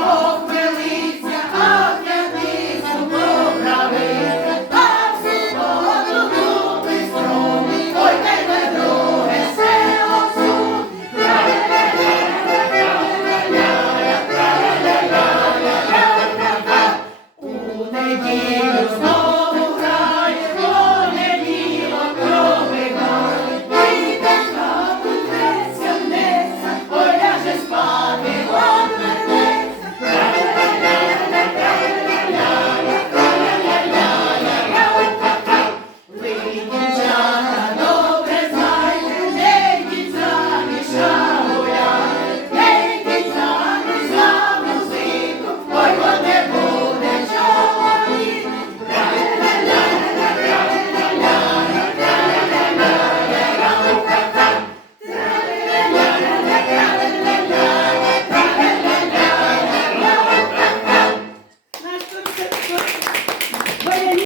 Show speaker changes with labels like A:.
A: Oh.